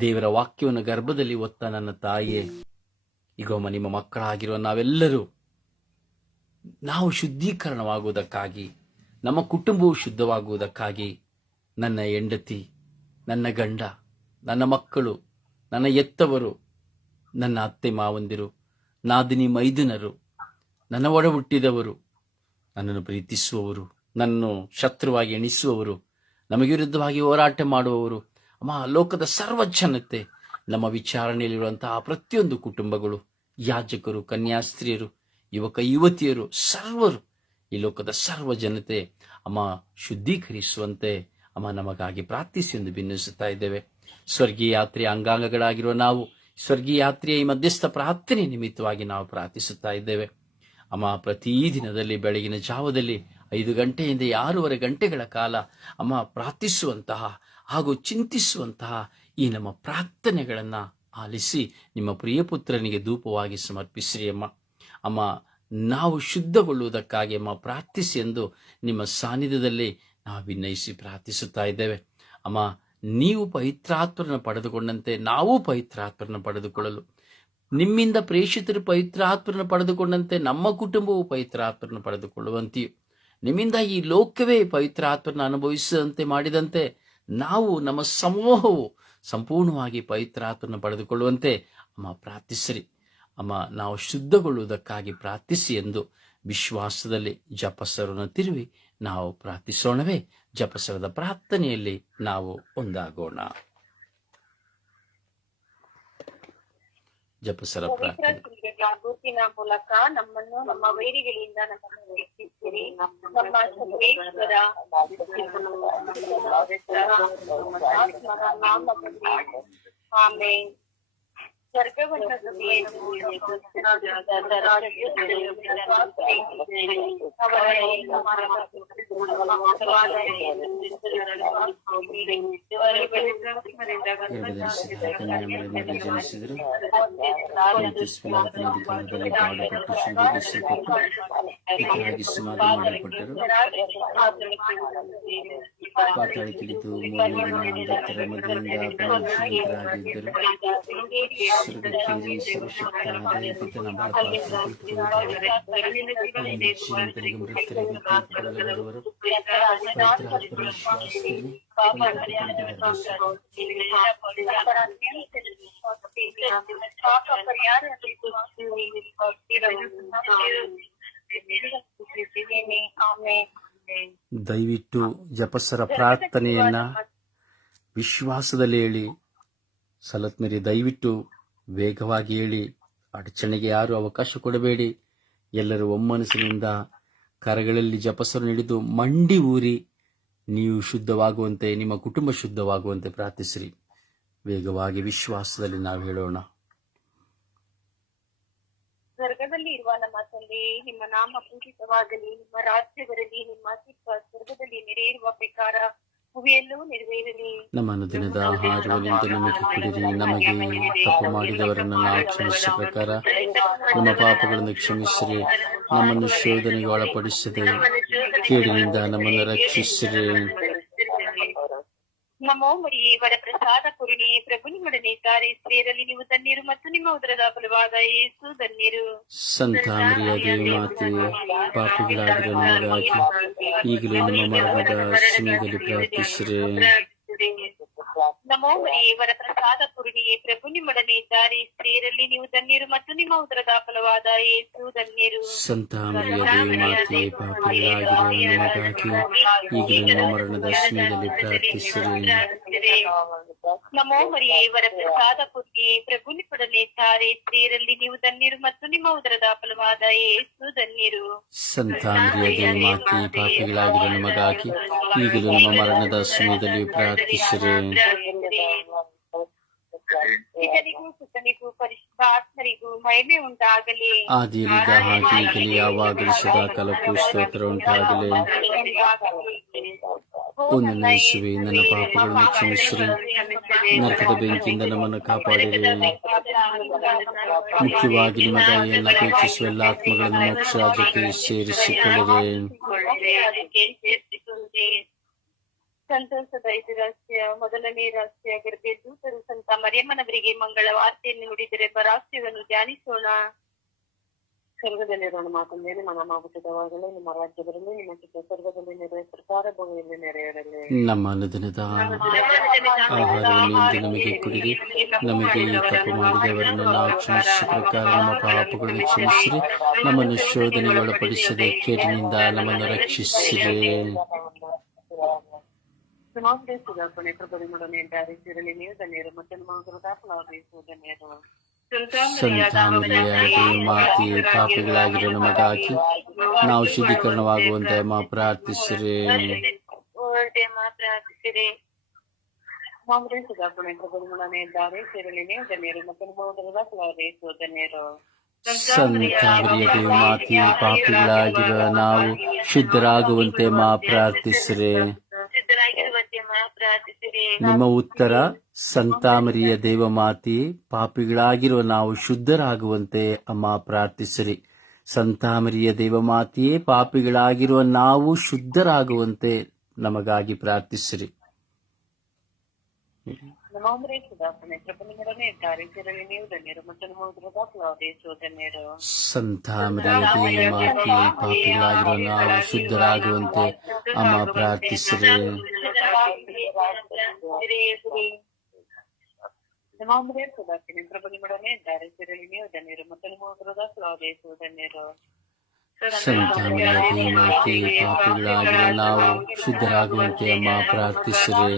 ದೇವರ ವಾಕ್ಯವನ್ನು ಗರ್ಭದಲ್ಲಿ ಒತ್ತ ನನ್ನ ತಾಯಿಯೇ ಈಗೊಮ್ಮ ನಿಮ್ಮ ಮಕ್ಕಳಾಗಿರುವ ನಾವೆಲ್ಲರೂ ನಾವು ಶುದ್ಧೀಕರಣವಾಗುವುದಕ್ಕಾಗಿ, ನಮ್ಮ ಕುಟುಂಬವು ಶುದ್ಧವಾಗುವುದಕ್ಕಾಗಿ, ನನ್ನ ಹೆಂಡತಿ, ನನ್ನ ಗಂಡ, ನನ್ನ ಮಕ್ಕಳು, ನನ್ನ ಎತ್ತವರು ನನ್ನ ಅತ್ತೆ ಮಾವಂದಿರು, ನಾದಿನಿ ಮೈದುನರು, ನನ್ನ ಒಡ ಹುಟ್ಟಿದವರು ನನ್ನನ್ನು ಪ್ರೀತಿಸುವವರು, ನನ್ನನ್ನು ಶತ್ರುವಾಗಿ ಎಣಿಸುವವರು, ನಮಗೆ ವಿರುದ್ಧವಾಗಿ ಹೋರಾಟ ಮಾಡುವವರು ಅಮ್ಮ, ಲೋಕದ ಸರ್ವ ಜನತೆ ನಮ್ಮ ವಿಚಾರಣೆಯಲ್ಲಿರುವಂತಹ ಪ್ರತಿಯೊಂದು ಕುಟುಂಬಗಳು, ಯಾಜಕರು, ಕನ್ಯಾಸ್ತ್ರೀಯರು, ಯುವಕ, ಯುವತಿಯರು, ಸರ್ವರು ಈ ಲೋಕದ ಸರ್ವ ಜನತೆ ಅಮ್ಮ ಶುದ್ಧೀಕರಿಸುವಂತೆ ಅಮ್ಮ ನಮಗಾಗಿ ಪ್ರಾರ್ಥಿಸಿ ಎಂದು ಭಿನ್ನಿಸುತ್ತಾ ಇದ್ದೇವೆ. ಸ್ವರ್ಗೀಯ ಯಾತ್ರೆಯ ಅಂಗಾಂಗಗಳಾಗಿರುವ ನಾವು ಸ್ವರ್ಗೀಯ ಯಾತ್ರೆಯ ಈ ಮಧ್ಯಸ್ಥ ಪ್ರಾರ್ಥನೆ ನಿಮಿತ್ತವಾಗಿ ನಾವು ಪ್ರಾರ್ಥಿಸುತ್ತಾ ಇದ್ದೇವೆ. ಅಮ್ಮ, ಪ್ರತಿ ದಿನದಲ್ಲಿ ಬೆಳಗಿನ ಜಾವದಲ್ಲಿ ಐದು ಗಂಟೆಯಿಂದ ಆರೂವರೆ ಗಂಟೆಗಳ ಕಾಲ ಅಮ್ಮ ಪ್ರಾರ್ಥಿಸುವಂತಹ ಹಾಗೂ ಚಿಂತಿಸುವಂತಹ ಈ ನಮ್ಮ ಪ್ರಾರ್ಥನೆಗಳನ್ನು ಆಲಿಸಿ ನಿಮ್ಮ ಪ್ರಿಯ ಪುತ್ರನಿಗೆ ಧೂಪವಾಗಿ ಸಮರ್ಪಿಸಿರಿ ಅಮ್ಮ. ಅಮ್ಮ, ನಾವು ಶುದ್ಧಗೊಳ್ಳುವುದಕ್ಕಾಗಿ ಅಮ್ಮ ಪ್ರಾರ್ಥಿಸಿ ಎಂದು ನಿಮ್ಮ ಸಾನ್ನಿಧ್ಯದಲ್ಲಿ ನಾವು ವಿನಯಿಸಿ ಪ್ರಾರ್ಥಿಸುತ್ತಾ ಇದ್ದೇವೆ. ಅಮ್ಮ, ನೀವು ಪವಿತ್ರಾತ್ಮರನ್ನು ಪಡೆದುಕೊಂಡಂತೆ ನಾವು ಪವಿತ್ರಾತ್ಮರನ್ನು ಪಡೆದುಕೊಳ್ಳಲು. ನಿಮ್ಮಿಂದ ಪ್ರೇಷಿತರು ಪವಿತ್ರಾತ್ಮರನ್ನು ಪಡೆದುಕೊಂಡಂತೆ ನಮ್ಮ ಕುಟುಂಬವು ಪವಿತ್ರಾತ್ಮರನ್ನು ಪಡೆದುಕೊಳ್ಳುವಂತೆಯೂ. ನಿಮ್ಮಿಂದ ಈ ಲೋಕವೇ ಪವಿತ್ರಾತ್ಮರನ್ನು ಅನುಭವಿಸದಂತೆ ಮಾಡಿದಂತೆ ನಾವು ನಮ್ಮ ಸಮೂಹವು ಸಂಪೂರ್ಣವಾಗಿ ಪವಿತ್ರಾತನ ಪಡೆದುಕೊಳ್ಳುವಂತೆ ಅಮ್ಮ ಪ್ರಾರ್ಥಿಸಿರಿ. ಅಮ್ಮ, ನಾವು ಶುದ್ಧಗೊಳ್ಳುವುದಕ್ಕಾಗಿ ಪ್ರಾರ್ಥಿಸಿ ಎಂದು ವಿಶ್ವಾಸದಲ್ಲಿ ಜಪಸರನ್ನು ತಿರುವಿ ನಾವು ಪ್ರಾರ್ಥಿಸೋಣವೇ. ಜಪಸರದ ಪ್ರಾರ್ಥನೆಯಲ್ಲಿ ನಾವು ಒಂದಾಗೋಣ. ಜಪಸರ ಪವಿತ್ರ ಪ್ರಾರ್ಥನೆ ಕ್ರಿಯೆಗಳ ಗುರುತಿನ ಮೂಲಕ ನಮ್ಮನ್ನು ನಮ್ಮ ವೈರಿಗಳಿಂದ ನಮ್ಮನ್ನು ರಕ್ಷಿಸಿರಿ ನಮ್ಮ ಸರ್ವೇಶ್ವರ ಆತ್ಮನ ನಾಮದಲ್ಲಿ ಆಮೇನ್ ಸ್ವರ್ಗವನ್ನು ಸ್ತುತಿಯನ್ನು ಕನ್ಯಾಮರಿಯಲ್ಲಿ ಜನಿಸಿದರು ಪ್ರೀತಿಸುವ ಅಧಿಕಾರದಲ್ಲಿ ಪಾಡುಪಟ್ಟು ಶುದ್ಧೀಕರಿಸಲ್ಪಟ್ಟು ಪಿತರಾಗಿ ಸಮಾಧಿ ಮಾಡಲ್ಪಟ್ಟರು ಪಾತಾಳಕ್ಕಿಳಿದು ಮೂರನೇ ದಿನ ಅಂಧತ್ತರ ಮಧ್ಯದಿಂದ ಜೀವಿತರಿಗೆ ಮೃತರಿಗೆ ಬರುವರು ದಯವಿಟ್ಟು ಜಪಸರ ಪ್ರಾರ್ಥನೆಯನ್ನ ವಿಶ್ವಾಸದಲ್ಲಿ ಹೇಳಿ ಸಲತ್ಮರಿ ದಯವಿಟ್ಟು ವೇಗವಾಗಿ ಹೇಳಿ, ಅಡಚಣೆಗೆ ಯಾರು ಅವಕಾಶ ಕೊಡಬೇಡಿ. ಎಲ್ಲರೂ ಒಮ್ಮನಸ್ಸಿನಿಂದ ಕರಗಳಲ್ಲಿ ಜಪಸರು ನಡೆದು ಮಂಡಿ ಊರಿ, ನೀವು ಶುದ್ಧವಾಗುವಂತೆ, ನಿಮ್ಮ ಕುಟುಂಬ ಶುದ್ಧವಾಗುವಂತೆ ಪ್ರಾರ್ಥಿಸಿರಿ. ವೇಗವಾಗಿ ವಿಶ್ವಾಸದಲ್ಲಿ ನಾವು ಹೇಳೋಣ. ಸ್ವರ್ಗದಲ್ಲಿ ಇರುವ ನಮ್ಮ ತಂದೆ, ನಿಮ್ಮ ನಾಮ ಪೂಜಿತವಾಗಲಿ, ನಿಮ್ಮ ರಾಜ್ಯ ನಿಮ್ಮ ಸ್ವರ್ಗದಲ್ಲಿ ನೆರೆಯಿರುವ ಪ್ರಕಾರ ದಿನದ ನಮ್ಮ ಅನುದಿನದ ಆಹಾರವಲ್ಲಿಂದ ನಮಗೆ ಕೊಡಿರಿ ನಮಗೆ ತಪ್ಪು ಮಾಡಿದವರನ್ನು ನಾವು ಕ್ಷಮಿಸಿದ ಪ್ರಕಾರ ನಮ್ಮ ಪಾಪಗಳನ್ನು ಕ್ಷಮಿಸಿರಿ. ನಮ್ಮನ್ನು ಶೋಧನೆಗೆ ಒಳಪಡಿಸದೆ ಕೇಡಿನಿಂದ ನಮ್ಮನ್ನು ರಕ್ಷಿಸಿರಿ. ನಮೋ ಮರಿಯೇ, ವರ ಪ್ರಸಾದ ಪುರುಣಿ ಪ್ರಭು ನಿಮ್ಮೊಡನೆ ಇದ್ದಾರೆ ಸ್ತ್ರೀಯರಲ್ಲಿ ನೀವು ಧನ್ಯರು ಮತ್ತು ನಿಮ್ಮ ಉದರದ ಫಲವಾದ ಯೇಸು ಧನ್ಯರು. ಸಂತ ಮರಿಯ ದೇವಿ ಮಾತೆ ಪಾಪಿಗಳಾಗಿರೋ ನಮಗಾಗಿ ಈಗಲೂ ನಮ್ಮ ಮರಣದ ಸಮಯದಲ್ಲಿ ಪ್ರಾರ್ಥಿಸಿರಿ. ನಮೋ ಇವರ ವರ ಪ್ರಸಾದ ಪೂರ್ಣಿಯೇ ಪ್ರಭು ನಿಮ್ಮೊಡನೆ ಇದ್ದಾರೆ ಸ್ತ್ರೀಯರಲ್ಲಿ ನೀವು ಧನ್ಯರು ಮತ್ತು ನಿಮ್ಮ ಉದರದ ಫಲವಾದ ಯೇಸು ಧನ್ಯರು. ಸಂತ ಮಾತೆ ನಮಗಾಗಿ ನಮ್ಮ ಮರಣದ ಸಮಯದಲ್ಲಿ ಪ್ರಾರ್ಥಿಸಿರಿ. ನಮೋ ಮರಿಯೇ ವರ ಪ್ರಸಾದ ಪುತ್ರಿ ಪ್ರಭು ನಿಮ್ಮೊಡನೆ ಇದ್ದಾರೆ ಸ್ತ್ರೀಯರಲ್ಲಿ ನೀವು ಧನ್ಯರು ಮತ್ತು ನಿಮ್ಮ ಉದರದ ಫಲವಾದ ಏಸು ಧನ್ಯರು ಸಂತಾನಿಗಳಾಗಿರುವ ಮಾತೆ ಪಾಪಿಗಳಾಗಿರೋ ನಮಗಾಗಿ ಈಗಲೂ ನಮ್ಮ ಮರಣದ ಸಮಯದಲ್ಲಿ ಪ್ರಾರ್ಥಿಸಿರಿ. ನಿಜನಿಗೂ ಸುತನಿಗೂ ಪರಿಶುದ್ಧಾತ್ಮರಿಗೂ ಮಹಿಮೆ ಉಂಟಾಗಲಿ ಆದಿಯಲ್ಲಿದ್ದ ಹಾಗೆ ಈಗಲೇ ಯಾವಾಗಲೂ ಸದಾ ಕಾಲಕ್ಕೂ ಸ್ತೋತ್ರ ಉಂಟಾಗಲಿ ಓ ನನ್ನ ಯೇಸುವೆ ನನ್ನ ಪಾಪಗಳನ್ನು ಕ್ಷಮಿಸಿರಿ ನರಕದ ಬೆಂಕಿಯಿಂದ ನಮ್ಮನ್ನು ಕಾಪಾಡಿರಿ ಮುಖ್ಯವಾಗಿ ನಿಮ್ಮ ದಯೆಯನ್ನು ಅಪೇಕ್ಷಿಸುವ ಎಲ್ಲ ಆತ್ಮಗಳನ್ನು ಮೋಕ್ಷ ರಾಜ್ಯಕ್ಕೆ ಸೇರಿಸಿಕೊಳ್ಳಿರಿ ಸಂತೋಷದ ಐದು ರಹಸ್ಯ ಮೊದಲನೇ ರಹಸ್ಯ ಗರ್ಭೆ ದೂತರು ಸಂತ ಮರಿಯಮ್ಮನವರಿಗೆ ಮಂಗಳ ವಾರ್ತೆಯನ್ನು ನುಡಿದರೆ ರಹಸ್ಯವನ್ನು ಧ್ಯಾನಿಸೋಣ. ಸ್ವರ್ಗದಲ್ಲಿರೋಣ ಮಾತಂದೇನೆ ನಿಮ್ಮ ನಾಮ ಹುಟ್ಟಿದವಾಗಲೇ ನಿಮ್ಮ ರಾಜ್ಯ ಬರಲಿ ನಿಮ್ಮ ಚಿತ್ರ ಸ್ವರ್ಗದಲ್ಲಿ ನೆರೆಯ ಪ್ರಕಾರ ಭೂಮಿಯಲ್ಲಿ ನೆರವೇರಲಿ ನಮ್ಮ ಅನುದಿನದ ಆಹಾರವನ್ನು ನಮಗೆ ಕೊಡಿರಿ ನಮಗೆ ಈ ತಪ್ಪು ಮಾಡಿದವರನ್ನು ನಾವು ಕ್ಷಮಿಸಿದ ಪ್ರಕಾರ ನಮ್ಮ ಪಾಪಗಳನ್ನು ಕ್ಷಮಿಸಿರಿ. ನಮ್ಮನ್ನು ಶೋಧನೆಗೆ ಒಳಪಡಿಸದೆ ಕೇಟಿನಿಂದ ನಮ್ಮನ್ನು ರಕ್ಷಿಸಿರಿ. ಸುಮಾರು ಸುಧಾಪಣೆ ಪ್ರಬಲಿಮೊಡನೆ ಧಾರಿಸಿರಲಿ ನೀವು ಧನ್ಯರು ಮತ್ತು ನಿಮ್ಮ ಹೃದಯ ಧನ್ಯರು ಸಂತಾನರಿಯಾಗಿ ಮಾತಿ ಪಾಪಿಗಳಾಗಿರೋ ನಮಗಾಗಿ ನಾವು ಶುದ್ಧೀಕರಣವಾಗುವಂತೆ ಮಾ ಪ್ರಾರ್ಥಿಸಿರಿ ಮಾಮೂಲಿ ಸುಧಾಪಣೆ ಪ್ರಬಲಿಮೊಡನೆ ಧಾರಿಸಿರಲಿ ನೀವು ಧನ್ಯರು ಮತ್ತು ನಿಮ್ಮ ಧನ್ಯರು ಮಾತಿ ಪಾಪಿಗಳಾಗಿರುವ ನಾವು ಶುದ್ಧರಾಗುವಂತೆ ಮಾ ಪ್ರಾರ್ಥಿಸಿರಿ ನಿಮ್ಮ ಉತ್ತರ ಸಂತಾಮರಿಯ ದೇವಮಾತಿ ಪಾಪಿಗಳಾಗಿರುವ ನಾವು ಶುದ್ಧರಾಗುವಂತೆ ಅಮ್ಮ ಪ್ರಾರ್ಥಿಸಿರಿ. ಸಂತಾಮರಿಯ ದೇವಮಾತೆಯೇ ಪಾಪಿಗಳಾಗಿರುವ ನಾವು ಶುದ್ಧರಾಗುವಂತೆ ನಮಗಾಗಿ ಪ್ರಾರ್ಥಿಸಿರಿ. ನಮಾಮರೇ ಸುಧಾಪಣೆ ಪ್ರಬಲಿಮೊಡನೆ ಧಾರಿಸಿರಲಿ ನೀವು ಧನ್ಯರು ಮತ್ತು ನಿಮ್ಮ ಹೃದಯ ಧನ್ಯರು ಸಂತಾಮರಿಯ ದೇವಮಾತೆ ಪಾಪಿಗಳಾಗಿರುವ ನಾವು ಶುದ್ಧರಾಗುವಂತೆ ಅಮ್ಮ ಪ್ರಾರ್ಥಿಸಿರಿ ನಮಾಮರೇ ಸುಧಾಪಣೆ ಪ್ರಬಲಿಮೊಡನೆ ಧಾರಿಸಿರಲಿ ನೀವು ಧನ್ಯರು ಮತ್ತು ನಿಮ್ಮ ಹೃದಯ ಧನ್ಯರು ಸಂತಾಮರಿಯ ದೇವಮಾತೆ ಪಾಪಿಗಳಾಗಿರುವ ನಾವು ಶುದ್ಧರಾಗುವಂತೆ ಅಮ್ಮ ಪ್ರಾರ್ಥಿಸಿರಿ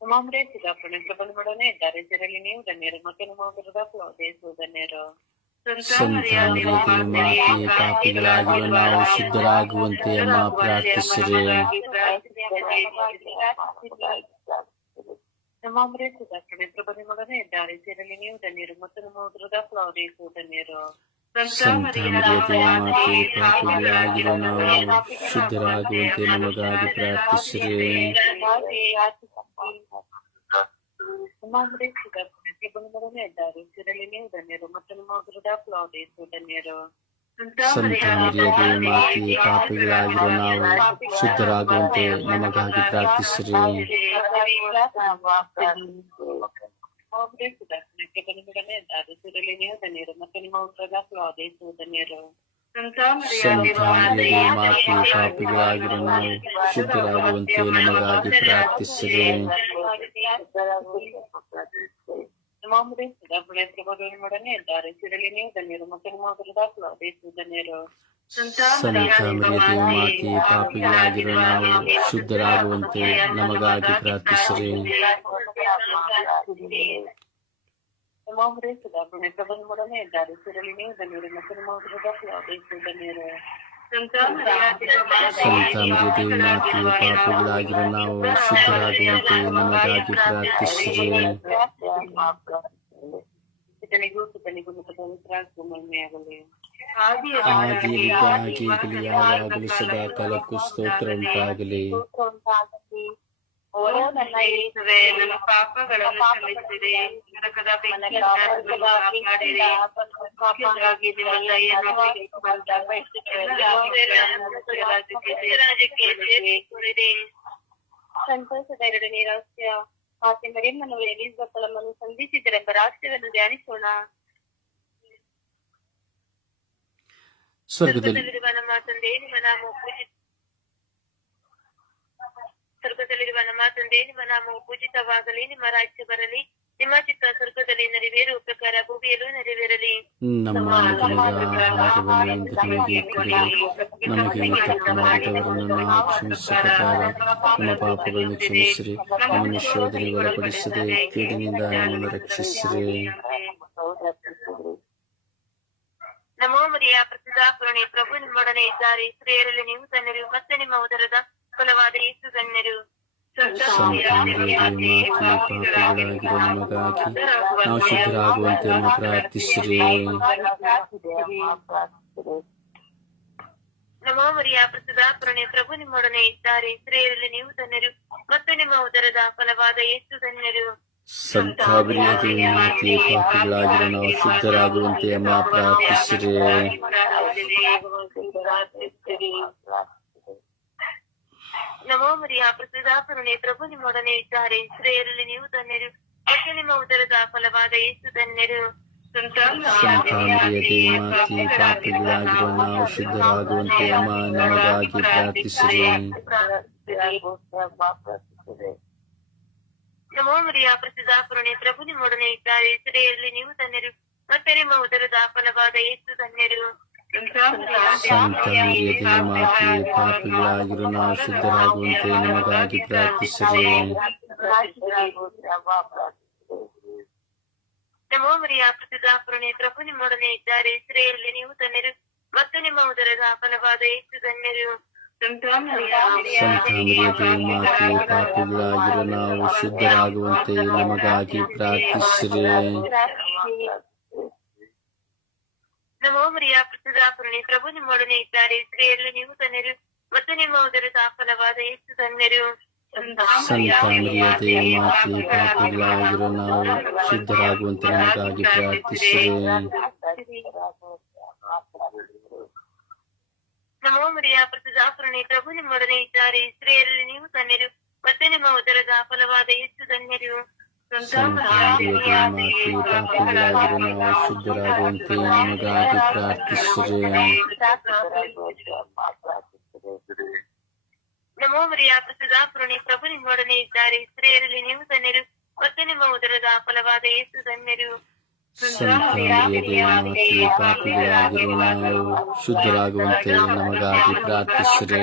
ನಮಾಮರೇ ಸುಧಾಪಣೆ ಪ್ರಬಲಿಮೊಡನೆ ಧಾರಿಸಿರಲಿ ನೀವು ಧನ್ಯರು ಮತ್ತು ನಿಮ್ಮ ಹೃದಯ ಧನ್ಯರು ಸಂತಾಮರಿಯ ದೇವಮಾತೆ ಪಾಪಿಗಳಾಗಿರುವ ನಾವು ಶುದ್ಧರಾಗುವಂತೆ ಅಮ್ಮ ಪ್ರಾರ್ಥಿಸಿರಿ ನಮಾಮರೇ ಸುಧಾಕರಣೆ ಪ್ರಬಲಿಮೊಡನೆ ಧಾರಿಸಿರಲಿ ನೀವು ಧನ್ಯರು ಮತ್ತು ನಮ್ಮ ಹೃದಯ ಧನ್ಯರು ಸಂತಾಮರಿಯ ದೇವಮಾತೆ ಪಾಪಿಗಳಾಗಿರುವ ನಾವು ಶುದ್ಧರಾಗುವಂತೆ ನಮಗಾಗಿ ಪ್ರಾರ್ಥಿಸಿರಿ ಸುಧಾಕರಣೆ ಪ್ರಬಲಿಮೊಡನೆ ಧಾರಿಸಿರಲಿ ನೀವು ಧನ್ಯರು ಮತ್ತು ನಮ್ಮ ಹೃದಯ ಧನ್ಯರು ಸಂತಾಮರಿಯ ದೇವಮಾತೆ ಪಾಪಿಗಳಾಗಿರುವ ನಾವು ಶುದ್ಧರಾಗುವಂತೆ ನಮಗಾಗಿ ಪ್ರಾರ್ಥಿಸಿರಿ ಪ್ರಬಲಿಮೊಡನೆ ಧಾರಿಸಿರಲಿ ನೀವು ಧನ್ಯರು ಮತ್ತು ನಿಮ್ಮ ಹೃದಯ ಧನ್ಯರು ಸಂತಾಮರಿಯ ದೇವಮಾತೆ ಪಾಪಿಗಳಾಗಿರುವ ನಾವು ಶುದ್ಧರಾಗುವಂತೆ ನಮಗಾಗಿ ಪ್ರಾರ್ಥಿಸಿರಿ ನಮಾಮರೇ ಸುಧಾಪಣೆ ಪ್ರಬಲಿಮೊಡನೆ ಧಾರಿಸಿರಲಿ ನೀವು ಧನ್ಯರು ಮತ್ತು ನಿಮ್ಮ ಹೃದಯ ಧನ್ಯರು ಸಂತಾಮರಿಯ ದೇವಮಾತೆ ಪಾಪಿಗಳಾಗಿರುವ ನಾವು ಶುದ್ಧರಾಗುವಂತೆ ನಮಗಾಗಿ ಪ್ರಾರ್ಥಿಸಿರಿ ನಮಾಮರೇ ಸುಧಾಪಣೆ ಪ್ರಬಲಿಮೊಡನೆ ಧಾರಿಸಿರಲಿ ನೀವು ಧನ್ಯರು ಮತ್ತು ನಿಮ್ಮ ಹೃದಯ ಧನ್ಯರು ಇತನಿಗೂ ಸುತನಿಗೂ ಮತ್ತು ಪವಿತ್ರ ಸುಮನ್ಮೆಯಾಗಲಿ ಯಾವಾಗಲೂ ಸದಾ ಕಾಲಕ್ಕೂ ಸ್ತೋತ್ರ ಉಂಟಾಗಲಿ ಓ ನನ್ನ ನನ್ನ ಪಾಪಗಳನ್ನು ನರಕದ ಸಂತೋಷದ ಎರಡನೇ ರಹಸ್ಯ ಆಕೆ ಮರಿಯಮ್ಮನು ಎಲಿಜಬೆತ್ ನಮ್ಮನ್ನು ಸಂಧಿಸಿದರೆಂಬ ರಹಸ್ಯವನ್ನು ಧ್ಯಾನಿಸೋಣ ಸ್ವರ್ಗದಲ್ಲಿ ಸ್ವರ್ಗದಲ್ಲಿರುವ ನಮ್ಮ ತಂದೆ ನಿಮ್ಮ ನಾಮ ಪೂಜಿತ ಸ್ವರ್ಗದಲ್ಲಿರುವ ನಮ್ಮ ತಂದೆ ನಿಮ್ಮ ನಾಮವು ಪೂಜಿತವಾಗಲಿ ನಿಮ್ಮ ರಾಜ್ಯ ಬರಲಿ ನಿಮ್ಮ ಚಿತ್ತ ಸ್ವರ್ಗದಲ್ಲಿ ನೆರವೇರುವ ಪ್ರಕಾರ ಭೂಮಿಯಲ್ಲೂ ನೆರವೇರಲಿ ನಮ್ಮ ಅನುದಿನದ ಆಹಾರವನ್ನು ಇಂದು ನಮಗೆ ಕೊಡಿರಿ ನಮಗೆ ತಪ್ಪು ಮಾಡಿದವರನ್ನು ನಾವು ಕ್ಷಮಿಸುವ ಪ್ರಕಾರ ನಮ್ಮ ಪಾಪಗಳನ್ನು ಕ್ಷಮಿಸಿರಿ ನಮ್ಮನ್ನು ಶೋಧನೆಗೆ ಒಳಪಡಿಸದೆ ಕೇಡಿನಿಂದ ನಮ್ಮನ್ನು ರಕ್ಷಿಸಿರಿ ನಮೋ ಮರಿಯ ಪ್ರಸಿದ್ಧಾಪುರಣಿ ಪ್ರಭು ನಿಮ್ಮೊಡನೆ ಇದ್ದಾರೆ ಸ್ತ್ರೀಯರಲ್ಲಿ ನೀವು ಧನ್ಯರು ಮತ್ತೆ ನಿಮ್ಮ ಉದರದ ಫಲವಾದ ಯೇಸು ಧನ್ಯರು ಸಂತಾನರಿಗೆ ಮಾತೆ ಪಾಪಿಗಳಾಗಿರುವ ನಮಗಾಗಿ ನಾವು ಶುದ್ಧರಾಗುವಂತೆ ನಾವು ಪ್ರಾರ್ಥಿಸಿರಿ ನಮೋ ಮರಿಯ ಪ್ರಸಿದ್ಧಾಪುರಣಿ ಪ್ರಭು ನಿಮ್ಮೊಡನೆ ಇದ್ದಾರೆ ಸ್ತ್ರೀಯರಲ್ಲಿ ನೀವು ಧನ್ಯರು ಮತ್ತು ನಿಮ್ಮ ಉದರದ ಫಲವಾದ ಯೇಸು ಧನ್ಯರು ಸಂತಾನರಿಗೆ ಮಾತೆ ಪಾಪಿಗಳಾಗಿರುವ ನಾವು ಶುದ್ಧರಾಗುವಂತೆ ಅಮ್ಮ ಪ್ರಾರ್ಥಿಸಿರಿ ನಮೋ ಮರಿಯ ಪ್ರಸಿದ್ಧ ಕರುಣೆ ಪ್ರಭು ನಿಮ್ಮೊಡನೆ ಇದ್ದಾರೆ. ಸ್ತ್ರೀಯರಲ್ಲಿ ನೀವು ಧನ್ಯರು. ಮತ್ತೆ ನಿಮ್ಮ ಉದರದ ಫಲವಾದ ಏಸು ಧನ್ಯರು. ಮಾತೆ ಪಾಪಿಗಳಾಗಿರುವ ನಾವು ಶುದ್ಧರಾಗುವಂತೆ ಅಮ್ಮ ನಮಗಾಗಿ ಪ್ರಾರ್ಥಿಸಿರಿ. ನಮೋ ಮರಿಯ ಪ್ರಭು ನಿಮ್ಮೊಡನೆ ಇದ್ದಾರೆ. ಸ್ತ್ರೀಯರಲ್ಲಿ ನೀವು ಧನ್ಯರು. ಮತ್ತೆ ನಿಮ್ಮ ಉದರದ ಫಲವಾದ ಏಸು ಧನ್ಯರು. ಸಂತಾಮರಿಯದೆ ಮಾತೆ ಪಾಪಿಗಳಾಗಿರುವ ನಾವು ಶುದ್ಧರಾಗುವಂತೆ ನಮಗಾಗಿ ಪ್ರಾರ್ಥಿಸಿರಿ ನಮೋ ಮರಿಯ ಪ್ರಸಿದ್ಧ ಕರುಣೆ ಪ್ರಭು ನಿಮ್ಮೊಡನೆ ಇದ್ದಾರೆ. ಸ್ತ್ರೀಯಲ್ಲಿ ನೀವು ಧನ್ಯರು ಮತ್ತು ನಿಮ್ಮ ಉದರದ ಫಲವಾದ ಯೇಸು ಧನ್ಯರು ಸಂತಾಮರಿಯದೆ ಮಾತೆ ಪಾಪಿಗಳಾಗಿರುವ ನಾವು ಶುದ್ಧರಾಗುವಂತೆ ನಮಗಾಗಿ ಪ್ರಾರ್ಥಿಸಿರಿ. ನಮೋ ಮರಿಯ ಪ್ರಸಿದ್ಧ ಕರುಣೆ ಪ್ರಭು ನಿಮ್ಮೊಡನೆ ಇದ್ದಾರೆ. ಸ್ತ್ರೀಯಲ್ಲಿ ನೀವು ಧನ್ಯರು ಮತ್ತು ನಿಮ್ಮ ಉದರ ಫಲವಾದ ಯೇಸು ಧನ್ಯರು ಸಂತಾಮರಿಯದೆ ಮಾತೆ ಪಾಪಿಗಳಾಗಿರುವ ನಾವು ಶುದ್ಧರಾಗುವಂತೆ ನಮಗಾಗಿ ಪ್ರಾರ್ಥಿಸಿರಿ. ನಮೋ ಮರಿಯ ಪ್ರಸಿದ್ಧ ಕರುಣೆ ಪ್ರಭು ನಿಮ್ಮೊಡನೆ ಇದ್ದಾರೆ. ಸ್ತ್ರೀಯರಲ್ಲಿ ನೀವು ಧನ್ಯರು ಮತ್ತೆ ನಿಮ್ಮ ಉದರದ ಫಲವಾದ ಯೇಸು ಧನ್ಯರು ಸಂತಾಮರಿಯದೆ ಮಾತೆ ಪಾಪಿಗಳಾಗಿರುವ ನಾವು ಶುದ್ಧರಾಗುವಂತೆ ನಿಮಗಾಗಿ ಪ್ರಾರ್ಥಿಸಿರಿ. ನಮೋ ಮರಿಯ ಪ್ರಸಿದ್ಧ ಕರುಣೆ ಪ್ರಭು ನಿಮ್ಮೊಡನೆ ಇದ್ದಾರೆ. ಸ್ತ್ರೀಯರಲ್ಲಿ ನೀವು ಧನ್ಯರು ಮತ್ತು ನಿಮ್ಮ ಉದರದ ಫಲವಾದ ಯೇಸು ಧನ್ಯರು ಪಾಪಿಗಳಾಗಿರುವ ನಾವು ಶುದ್ಧರಾಗುವಂತೆ ನಮಗಾಗಿ ಪ್ರಾರ್ಥಿಸಿರಿ.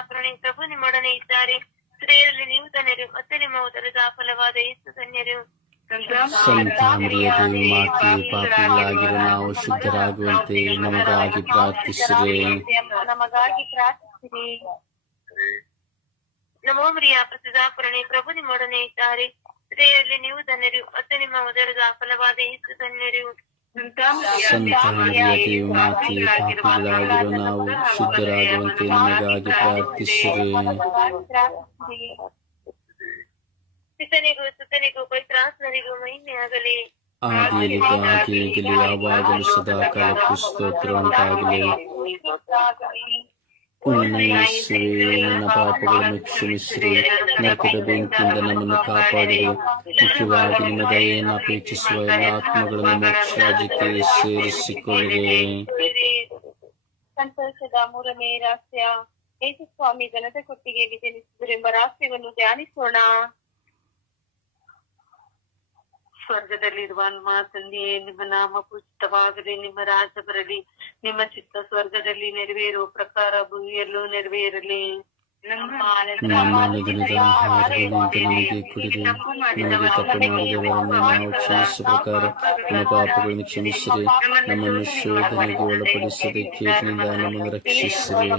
ಕರುಣೆ ಪ್ರಭು ನಿಮ್ಮೊಡನೆ ಇದ್ದಾರೆ. ಸ್ತ್ರೀಯರಲ್ಲಿ ನೀವು ಧನ್ಯರು ಮತ್ತೆ ನಿಮ್ಮ ಉದರದ ಫಲವಾದ ಯೇಸು ಧನ್ಯರು. ಸಂತಾಮರಿಯದೆ ಮಾತೆ ಪಾಪಿಗಳಾಗಿರುವ ನಾವು ಶುದ್ಧರಾಗುವಂತೆ ನಮಗಾಗಿ ಪ್ರಾರ್ಥಿಸಿರಿ. ನಮಗಾಗಿ ಪ್ರಾರ್ಥಿಸಿರಿ. ನಮೋ ಮರಿಯ ಪ್ರಸಿದ್ಧ ಪ್ರಭು ನಿಮ್ಮೊಡನೆ ಇದ್ದಾರೆ. ಸ್ತ್ರೀಯರಲ್ಲಿ ನೀವು ಧನ್ಯರು ಮತ್ತೆ ನಿಮ್ಮ ಉದರದ ಫಲವಾದ ಯೇಸು ಧನ್ಯರು. ಸಂತಾಮರಿಯದೆ ಮಾತೆ ಪಾಪಿಗಳಾಗಿರುವ ನಾವು ಶುದ್ಧರಾಗುವಂತೆ ನಮಗಾಗಿ ಪ್ರಾರ್ಥಿಸಿರಿ ಪಿತನಿಗೂ ಸುತನಿಗೂ ಪವಿತ್ರಾತ್ಮರಿಗೂ ಮಹಿಮೆ ಆಗಲಿ ಆದಿಯಲ್ಲಿದ್ದ ಹಾಗೆ ಶ್ರೀ ನನ್ನ ಪಾಪಗಳನ್ನು ಕ್ಷಮಿಸಿರಿ ನರಕದ ಬೆಂಕಿಯಿಂದ ನಮ್ಮನ್ನು ಕಾಪಾಡಿರಿ ಮುಖ್ಯವಾಗಿ ನಿಮ್ಮ ದಯೆಯನ್ನು ಅಪೇಕ್ಷಿಸುವ ಎಲ್ಲ ಆತ್ಮಗಳನ್ನು ಮೋಕ್ಷ ರಾಜ್ಯಕ್ಕೆ ಸೇರಿಸಿಕೊಳ್ಳಿರಿ ಸಂತೋಷದ ಮೂರನೇ ರಹಸ್ಯ ಸ್ವಾಮಿ ದನದ ಕೊಟ್ಟಿಗೆ ಜನಿಸಿದರೆಂಬ ರಹಸ್ಯವನ್ನು ಧ್ಯಾನಿಸೋಣ ಸ್ವರ್ಗದಲ್ಲಿರುವ ನಮ್ಮ ತಂದೆಯೇ ನಿಮ್ಮ ನಾಮ ಪೂಜಿತವಾಗಲಿ ನಿಮ್ಮ ರಾಜ ಬರಲಿ ನಿಮ್ಮ ಚಿತ್ತ ಸ್ವರ್ಗದಲ್ಲಿ ನೆರವೇರುವ ಪ್ರಕಾರ ಭೂಮಿಯಲ್ಲೂ ನೆರವೇರಲಿ. ಪ್ರಕಾರ ನಮ್ಮ ಪಾಪಗಳನ್ನು ಕ್ಷಮಿಸಿರಿ ನಮ್ಮನ್ನು ಶೋಧನೆಗೆ ಒಳಪಡಿಸದೆ ಕೇಳಿನಿಂದ ನಮ್ಮನ್ನು ರಕ್ಷಿಸಿರಿ.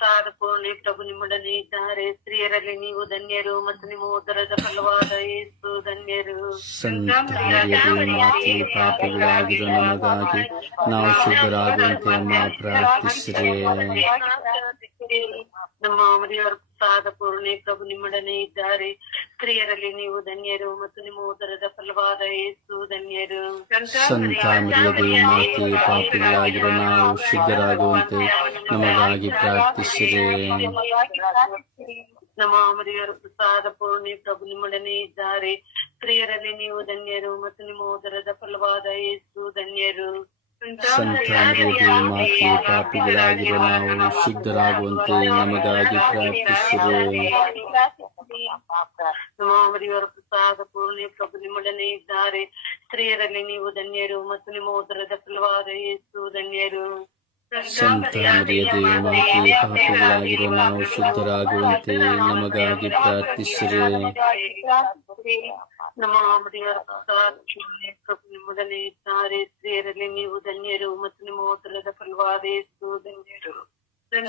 ಸಾರ ಪೂರ್ಣೆ ಪ್ರಭು ನಿಮ್ಮೊಡನೆ ಇದ್ದಾರೆ. ಸ್ತ್ರೀಯರಲ್ಲಿ ನೀವು ಧನ್ಯರು ಮತ್ತು ನಿಮ್ಮ ಉದರದ ಫಲವಾದ ಏಸು ಧನ್ಯರು. ಮಾತೆ ಪಾಪಿಗಳಾಗಿರೋ ನಮಗಾಗಿ ನಾವು ಶುದ್ಧರಾಗುವಂತೆ ಅಮ್ಮ ಪ್ರಾರ್ಥಿಸಿರಿ. ನಮ್ಮ ಮರಿಯವರ ಸಾದ ಪೂರ್ಣೆ ಪ್ರಭು ನಿಮ್ಮೊಡನೆ ಇದ್ದಾರೆ. ಸ್ತ್ರೀಯರಲ್ಲಿ ನೀವು ಧನ್ಯರು ಮತ್ತು ನಿಮ್ಮ ಉದರದ ಫಲವಾದ ಏಸು ಧನ್ಯರು. ಸಂತಾನರಿಯದೆ ಮಾತೆ ಪಾಪಿಗಳಾಗಿರೋ ನಾವು ಶುದ್ಧರಾಗುವಂತೆ ನಮಗಾಗಿ ನಮ್ಮ ಮರಿಯವರ ಪ್ರಸಾದ ಪೂರ್ಣಿ ಪ್ರಭು ನಿಮ್ಮೊಡನೆ ಇದ್ದಾರೆ. ಸ್ತ್ರೀಯರಲ್ಲಿ ನೀವು ಧನ್ಯರು ಮತ್ತು ನಿಮ್ಮ ಉದರದ ಫಲವಾದ ಏಸು ಧನ್ಯರು. ಸಂತಾನರಿಯದೆ ಮಾತೆ ಪಾಪಿಗಳಾಗಿರೋ ನಾವು ಶುದ್ಧರಾಗುವಂತೆ ನಮಗಾಗಿ ಪ್ರಾರ್ಥಿಸಿರು. ನಮ್ಮ ಮರಿಯವರ ಪ್ರಸಾದ ಪೂರ್ಣೆ ಪ್ರಭು ನಿಮ್ಮೊಡನೆ ಇದ್ದಾರೆ. ಸ್ತ್ರೀಯರಲ್ಲಿ ನೀವು ಧನ್ಯರು ಮತ್ತು ನಿಮ್ಮ ಉದರದ ಫಲವಾದ ಯೇಸು ಧನ್ಯರು. ಸಂತಾನರಿಯದೆ ಮಾತೆ ಪಾಪಿಗಳಾಗಿರೋ ನಾವು ಶುದ್ಧರಾಗುವಂತೆ ನಮಗಾಗಿ ಪ್ರಾರ್ಥಿಸಿರಿ. ನಮ್ಮ ಮರಿಯವರ ಪ್ರಸಾದ ಪೂರ್ಣೆ ಪ್ರಭು ನಿಮ್ಮೊಡನೆ ಇದ್ದಾರೆ ಸ್ತ್ರೀಯರಲ್ಲಿ ನೀವು ಧನ್ಯರು ಮತ್ತು ನಿಮ್ಮ ಉದರದ ಫಲವಾದ ಯೇಸು ಧನ್ಯರು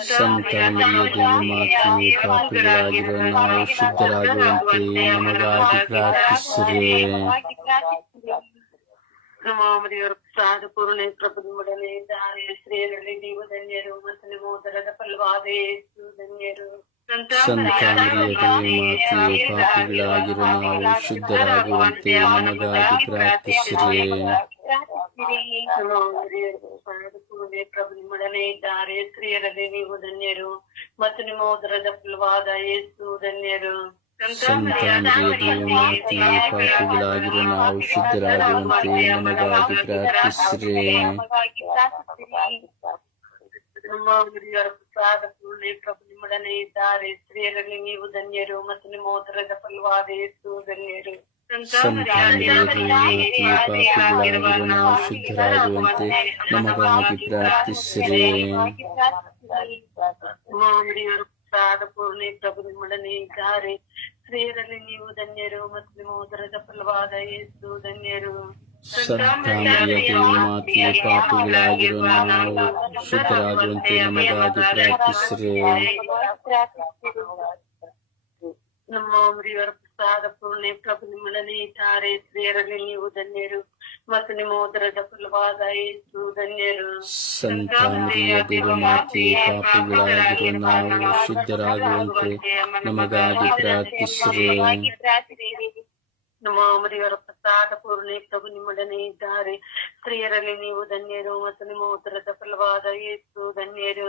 ಸಂತಾನರಿಯದೆ ಮಾತೆ ಪಾಪಿಗಳಾಗಿರೋ ನಾವು ಶುದ್ಧರಾಗುವಂತೆ ನಮಗಾಗಿ ಪ್ರಾರ್ಥಿಸಿರಿ ನಮ್ಮ ಮರಿಯವರ ಪ್ರಸಾದ ಪೂರ್ಣೆ ಪ್ರಭು ನಿಮ್ಮೊಡನೆ ಇದ್ದಾರೆ ಸ್ತ್ರೀಯರಲ್ಲಿ ನೀವು ಧನ್ಯರು ಮತ್ತು ನಿಮ್ಮ ಉದರದ ಫಲವಾದ ಯೇಸು ಧನ್ಯರು ಸಂತಾಮರಿಯದೇ ಮಾತೆಯೇ ಪಾಪಿಗಳಾಗಿರೋ ನಾವು ಶುದ್ಧರಾಗುವಂತೆ ನಮಗಾಗಿ ಪ್ರಾರ್ಥಿಸಿರಿ ಪ್ರಭು ನಿಮ್ಮೊಡನೆ ಇದ್ದಾರೆ ಸ್ತ್ರೀಯರಲ್ಲಿ ನೀವು ಧನ್ಯರು ಮತ್ತು ನಿಮ್ಮ ಉದರದ ಫಲವಾದ ಯೇಸು ಧನ್ಯರು ಸಂತಾಮರಿಯದೇ ಮಾತೆಯೇ ಪಾಪಿಗಳಾಗಿರೋ ನಾವು ಶುದ್ಧರಾಗುವಂತೆ ನಮಗಾಗಿ ಪ್ರಾರ್ಥಿಸಿರಿ. ನಮ್ಮ ಹಿರಿಯರ ಪ್ರಸಾದ ಪೂರ್ಣೆ ಪ್ರಭು ನಿಮ್ಮೊಡನೆ ಇದ್ದಾರೆ ಸ್ತ್ರೀಯರಲ್ಲಿ ನೀವು ಧನ್ಯರು ಮತ್ತು ನಿಮ್ಮ ಉದರದ ಫಲವಾದ ಯೇಸು ಧನ್ಯರು ಸಂತಾಮರಿಯದೇ ಮಾತೆಯೇ ಪಾಪಿಗಳಾಗಿರೋ ನಾವು ಶುದ್ಧರಾಗುವಂತೆ ನಮಗಾಗಿ ಪ್ರಾರ್ಥಿಸಿರಿ ಹಿರಿಯರ ಪ್ರಸಾದ ಪೂರ್ಣೆ ಪ್ರಭು ನಿಮ್ಮೊಡನೆ ಇದ್ದಾರೆ ಸ್ತ್ರೀಯರಲ್ಲಿ ನೀವು ಧನ್ಯರು ಮತ್ತು ನಿಮ್ಮ ಉದರದ ಫಲವಾದ ಯೇಸು ಧನ್ಯರು ಸಂತಾಮರಿಯದೇ ಮಾತೆಯೇ ಪಾಪಿಗಳಾಗಿರುವ ನಾವು ಶುದ್ಧರಾಗುವಂತೆ ನಮಗಾಗಿ ಪ್ರಾರ್ಥಿಸಿರಿ. ನಮ್ಮ ಹಿರಿಯರ ಪ್ರಸಾದ ಪೂರ್ಣೆ ಪ್ರಭು ನಿಮ್ಮೊಡನೆ ಇದ್ದಾರೆ. ಸ್ತ್ರೀಯರಲ್ಲಿ ನೀವು ಧನ್ಯರು ಮತ್ತು ನಿಮ್ಮ ಉದರದ ಫಲವಾದ ಏಸು ಧನ್ಯರು. ಸಂತಾಮರಿಯದೇ ಮಾತೆಯೇ ಪಾಪಿಗಳಾಗಿರುವ ನಾವು ಶುದ್ಧರಾಗುವಂತೆ ನಮಗಾಗಿ ಪ್ರಾರ್ಥಿಸಿರಿ. ನಮ್ಮ ಹಿರಿಯರ ಪ್ರಸಾದ ಪೂರ್ಣೆ ಪ್ರಭು ನಿಮ್ಮೊಡನೆ ಇದ್ದಾರೆ. ಸ್ತ್ರೀಯರಲ್ಲಿ ನೀವು ಧನ್ಯರು ಮತ್ತು ನಿಮ್ಮ ಉದರದ ಫಲವಾದ ಯೇಸು ಧನ್ಯರು.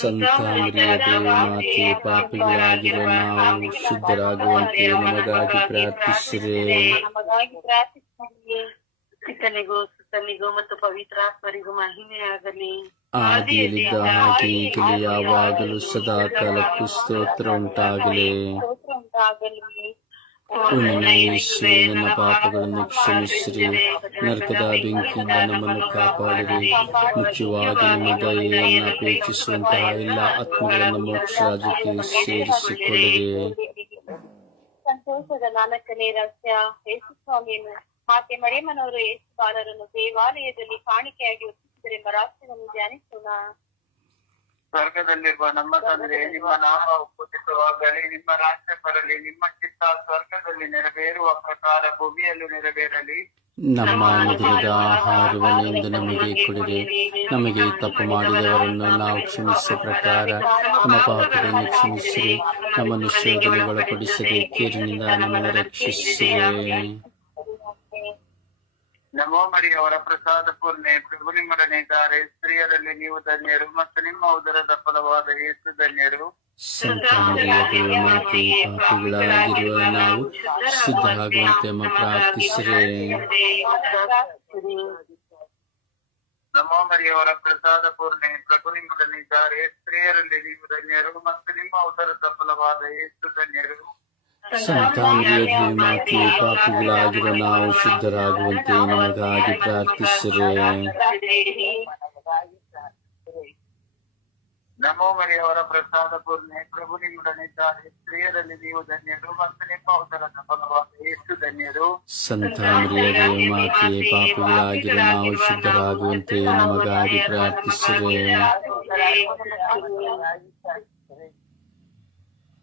ಸಂತಾಮರಿಯದೇ ಮಾತೆಯೇ ಪಾಪಿಗಳಾಗಿರೋ ನಾವು ಶುದ್ಧರಾಗುವಂತೆ ನಮಗಾಗಿ ಪ್ರಾರ್ಥಿಸಿರಿ. ಪಿತನಿಗೂ ಸುತನಿಗೂ ಮತ್ತು ಪವಿತ್ರಾತ್ಮರಿಗೂ ಮಹಿಮೆಯಾಗಲಿ. ಆದಿಯಲ್ಲಿದ್ದ ಹಾಗೆ ಈಗಲೂ ಯಾವಾಗಲೂ ಸದಾ ಕಾಲಕ್ಕೂ ಸ್ತೋತ್ರ ಉಂಟಾಗಲಿ. ನನ್ನ ಯೇಸುವೆ ನನ್ನ ಪಾಪಗಳನ್ನು ಕ್ಷಮಿಸಿರಿ. ನರಕದ ಬೆಂಕಿಯಿಂದ ನಮ್ಮನ್ನು ಕಾಪಾಡಿರಿ. ಮುಖ್ಯವಾಗಿ ನಿಮ್ಮ ದಯೆಯನ್ನು ಅಪೇಕ್ಷಿಸುವಂತಹ ಎಲ್ಲ ಆತ್ಮಗಳನ್ನು ಮೋಕ್ಷ ರಾಜ್ಯಕ್ಕೆ ಸೇರಿಸಿಕೊಳ್ಳಿರಿ ಸಂತೋಷದ ನಾಲ್ಕನೇ ರಹಸ್ಯ ಯೇಸು ಸ್ವಾಮಿಯನ್ನು ಮಾತೆ ಮರಿಯಮ್ಮನವರು ಯೇಸು ಬಾಲರನ್ನು ದೇವಾಲಯದಲ್ಲಿ ಕಾಣಿಕೆಯಾಗಿ ಒಪ್ಪಿಸಿದರೆಂಬ ರಹಸ್ಯವನ್ನು ಧ್ಯಾನಿಸೋಣ. ಸ್ವರ್ಗದಲ್ಲಿರುವ ನಮ್ಮ ತಂದೆ, ನಿಮ್ಮ ನಾಮ ಪೂಜಿತವಾಗಲಿ ನಿಮ್ಮ ರಾಜ್ಯ ಬರಲಿ, ನಿಮ್ಮ ಚಿತ್ತ ಸ್ವರ್ಗದಲ್ಲಿ ನೆರವೇರುವ ಪ್ರಕಾರ ಭೂಮಿಯಲ್ಲೂ ನೆರವೇರಲಿ. ನಮ್ಮ ಮೊದಲಿದ ನಮಗೆ ಕೊಡಿರಿ. ನಮಗೆ ತಪ್ಪು ಮಾಡಿದವರನ್ನು ನಾವು ಕ್ಷಮಿಸುವ ಪ್ರಕಾರ ನಮ್ಮ ಪಾಪಗಳನ್ನು ಕ್ಷಮಿಸಿರಿ. ನಮ್ಮನ್ನು ಶೋಧನೆಗೆ ಒಳಪಡಿಸಿರಿ ಕೀರಿನಿಂದ ನಮ್ಮನ್ನು ರಕ್ಷಿಸಿರಿ. ನಮೋ ಮರಿಯವರ ಪ್ರಸಾದ ಪೂರ್ಣೆ ಪ್ರಭು ನಿಮ್ಮೊಡನೆ ಇದ್ದಾರೆ. ಸ್ತ್ರೀಯರಲ್ಲಿ ನೀವು ಧನ್ಯರು ಮತ್ತು ನಿಮ್ಮ ಉದರದ ಫಲವಾದ ಯೇಸು ಧನ್ಯರು. ಪಾಪಿಗಳಾಗಿರುವ ನಾವು ಶುದ್ಧರಾಗುವಂತೆ ಪ್ರಾರ್ಥಿಸಿರಿ. ಪ್ರಸಾದ ಪೂರ್ಣೆ ಪ್ರಭು ನಿಮ್ಮೊಡನಿದ್ದಾರೆ ಸ್ತ್ರೀಯರಲ್ಲಿ ನೀವು ಧನ್ಯರು ಮತ್ತು ನಿಮ್ಮ ಉದರದ ಫಲವಾದ ಯೇಸು ಧನ್ಯರು. ಸಂತಾನದಲ್ಲಿ ಮಾತೆ ಪಾಪಿಗಳಾಗಿರೋ ನಾವು ಶುದ್ಧರಾಗುವಂತೆ ನಮಗಾಗಿ ಪ್ರಾರ್ಥಿಸಿರಿ. ನಮೋ ಮರಿಯವರ ಪ್ರಸಾದ ಪೂರ್ಣೆ ಪ್ರಭು ನಿಮ್ಮೊಡನೆ ಇದ್ದಾರೆ ಸ್ತ್ರೀಯರಲ್ಲಿ ನೀವು ಧನ್ಯರು ಮತ್ತು ನಿಮ್ಮ ಉದರದ ಫಲವಾದ ಯೇಸು ಧನ್ಯರು? ಸಂತಾನರಿಯದೇ ಮಾತೆ ಪಾಪಿಗಳಾಗಿರೋ ನಾವು ಶುದ್ಧರಾಗುವಂತೆ ನಮಗಾಗಿ ಪ್ರಾರ್ಥಿಸಿರಿ.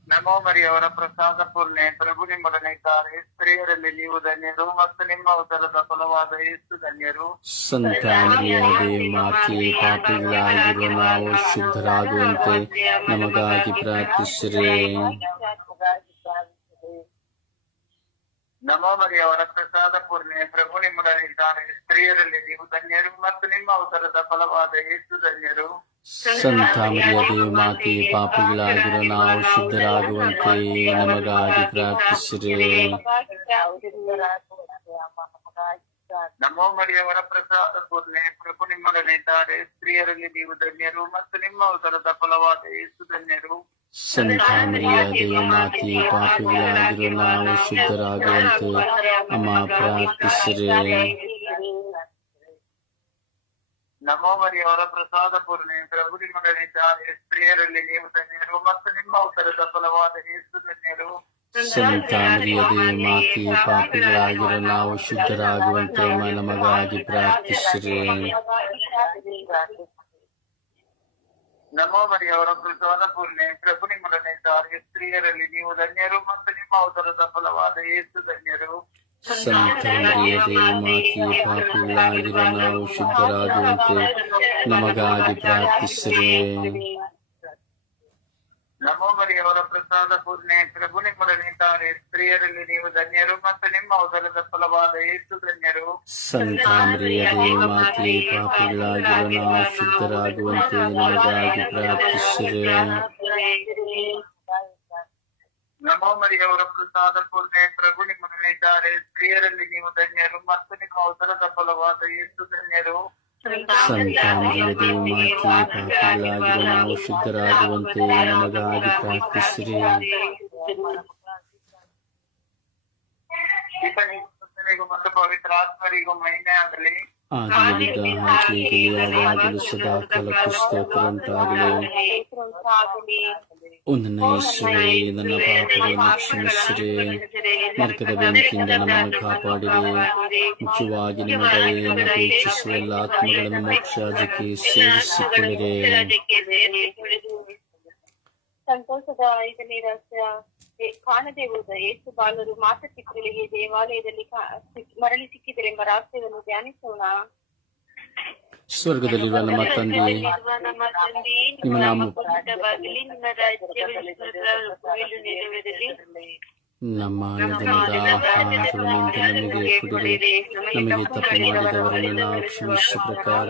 ನಮೋ ಮರಿಯವರ ಪ್ರಸಾದ ಪೂರ್ಣೆ ಪ್ರಭು ನಿಮ್ಮೊಡನೆ ಇದ್ದಾರೆ. ಸ್ತ್ರೀಯರಲ್ಲಿ ನೀವು ಧನ್ಯರು ಮತ್ತು ನಿಮ್ಮ ಉದರದ ಫಲವಾದ ಯೇಸು ಧನ್ಯರು. ಸಂತಾನರಿಯದೇ ಮಾತೆ ಪಾಪಿಗಳಾಗಿರುವ ನಾವು ಶುದ್ಧರಾಗುವಂತೆ ನಮಗಾಗಿ ಪ್ರಾರ್ಥಿಸಿರಿ. ನಮೋ ಮರಿಯವರ ಪ್ರಸಾದ ಪೂರ್ಣೆ ಪ್ರಭು ನಿಮ್ಮೊಡನೆ ಇದ್ದಾರೆ. ಸ್ತ್ರೀಯರಲ್ಲಿ ನೀವು ಧನ್ಯರು ಮತ್ತು ನಿಮ್ಮ ಉದರದ ಫಲವಾದ ಯೇಸು ಧನ್ಯರು. ಸಂತಾನರಿಯದೇ ಮಾತೆ ಪಾಪಿಗಳಾಗಿರೋ ನಾವು ಶುದ್ಧರಾಗುವಂತೆ ನಮಗಾಗಿ ಪ್ರಾರ್ಥಿಸಿರಿ. ನಮೋ ಮರಿಯವರ ಪ್ರಸಾದ ಪೂರ್ಣೆ ಪ್ರಭು ನಿಮ್ಮೊಡನೆ ಇದ್ದಾರೆ. ಸ್ತ್ರೀಯರಲ್ಲಿ ನೀವು ಧನ್ಯರು ಮತ್ತು ನಿಮ್ಮ ಉದರದ ಫಲವಾದ ಯೇಸು ಧನ್ಯರು. ಸಂತಾನರಿಯದೇ ಮಾತೆ ಪಾಪಿಗಳಾಗಿರೋ ನಾವು ಶುದ್ಧರಾಗುವಂತೆ ಅಮ್ಮ ಪ್ರಾರ್ಥಿಸಿರಿ. ನಮೋ ಮರಿಯವರ ಪ್ರಸಾದ ಪೂರ್ಣೆ ಪ್ರಭು ನಿಮ್ಮೊಡನೆ ಇದ್ದಾರೆ ಸ್ತ್ರೀಯರಲ್ಲಿ ನೀವು ಧನ್ಯರು ಮತ್ತು ನಿಮ್ಮ ಉದರದ ಫಲವಾದ ಯೇಸು ಧನ್ಯರು ಸಂತಾನರಿಯದೇ ಮಾತೆ ಪಾಪಿಗಳಾಗಿರುವ ನಾವು ಶುದ್ಧರಾಗುವಂತೆ ನಮಗಾಗಿ ಪ್ರಾರ್ಥಿಸಿರಿ ನಮೋ ಮರಿಯವರ ಪ್ರಸಾದ ಪೂರ್ಣೆ ಪ್ರಭು ನಿಮ್ಮೊಡನೆ ಇದ್ದಾರೆ ಸ್ತ್ರೀಯರಲ್ಲಿ ನೀವು ಧನ್ಯರು ಮತ್ತು ನಿಮ್ಮ ಉದರದ ಫಲವಾದ ಯೇಸು ಧನ್ಯರು ಸಂತಾನರಿಯದೇ ಮಾತಿ ಪಾಪಿಗಳಾಗಿರುವ ನಾವು ಶುದ್ಧರಾಗುವಂತೆ ನಮಗಾಗಿ ಪ್ರಾರ್ಥಿಸಿರಿ. ನಮೋ ಅವರ ಪ್ರಸಾದ ಪೂರ್ಣೆ ಪ್ರಭು ನಿಮ್ಮೊಡನಿದ್ದಾರೆ ಸ್ತ್ರೀಯರಲ್ಲಿ ನೀವು ಧನ್ಯರು ಮತ್ತು ನಿಮ್ಮ ಉದರದ ಫಲವಾದ ಏಸು ಧನ್ಯರು. ಸಂತ ಮಾತಿ ಪಾಪಿಗಳಾಗಿರುವ ನಾವು ಶುದ್ಧರಾಗುವಂತೆ ನಮಗಾಗಿ ಪ್ರಾರ್ಥಿಸಿರಿ. ನಮೋ ಮರಿಯವರ ಪ್ರಸಾದ ಪೂರ್ಣೆ ಪ್ರಭು ನಿಮ್ಮೊಡನಿದ್ದಾರೆ ಸ್ತ್ರೀಯರಲ್ಲಿ ನೀವು ಧನ್ಯರು ಮತ್ತು ನಿಮ್ಮ ಉದರದ ಫಲವಾದ ಎಷ್ಟು ಧನ್ಯರು. ನಾವು ಶುದ್ಧರಾಗುವಂತೆ ನಮಗಾಗಿ ಪ್ರಾರ್ಥಿಸಿರಿ. ಮತ್ತು ಪವಿತ್ರ ಆತ್ಮರಿಗೂ ಮಹಿಮೆ ಆಗಲಿ ಆದಿಯಲ್ಲಿದ್ದ ಹಾಗೆ ಯಾವಾಗಲೂ ಸದಾ ಕಾಲ ಪುಸ್ತಕರಂತಾಗಲಿ ಆಗಲಿ ಒಂದು ನೈಶ್ವರೇ ನನ್ನ ಪಾಪಗಳನ್ನು ಕ್ಷಮಿಸಿರಿ. ನರಕದ ಬೆಂಕಿಯಿಂದ ನಮ್ಮನ್ನು ಕಾಪಾಡಿರಿ. ಮುಖ್ಯವಾಗಿ ದಯೆಯನ್ನು ಅಪೇಕ್ಷಿಸುವ ಎಲ್ಲ ಆತ್ಮಗಳನ್ನು ಮೋಕ್ಷಾಜಕ್ಕೆ ಸೇರಿಸಿಕೊಳ್ಳಿರಿ. ಸಂತೋಷದ ರಹಸ್ಯ. ಕಾಣದೇ ಹೋದ ಏಸು ಬಾಲರು ಚಿಕ್ಕಗಳಿಗೆ ದೇವಾಲಯದಲ್ಲಿ ಮರಳಿ ಸಿಕ್ಕಿದರೆಂಬ ರಹಸ್ಯವನ್ನು ಧ್ಯಾನಿಸೋಣ. ಸ್ವರ್ಗದಲ್ಲಿರುವ ನಮ್ಮ ತಂದೆ, ನಮ್ಮ ನಾಮ ನಿಮ್ಮ ನಮಗೆ ತಪ್ಪು ಮಾಡಿದವರನ್ನು ನಾವು ಪ್ರಕಾರ